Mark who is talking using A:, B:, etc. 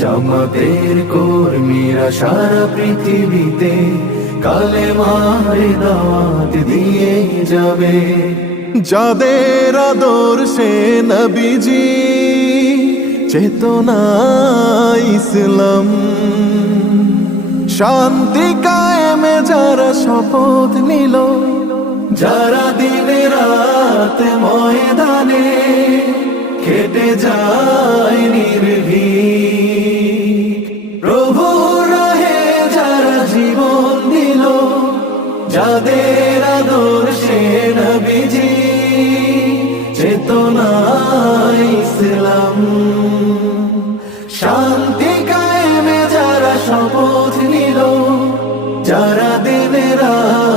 A: জামাতের কর্মীরা সারা পৃথিবীতে কালে মারে দিয়ে যাবে
B: যাদের আদর্শে নবীজি চেতনা ইসলাম শান্তি কায়েমে যারা শপথ নিল
C: যারা দিনে রাত ময়দানে খেটে যায় নির্ভী
D: যাদের আদর্শে নবীজি চেতনা ইসলাম শান্তি কায়েমে যারা শপথ নিল যারা দিনের রাত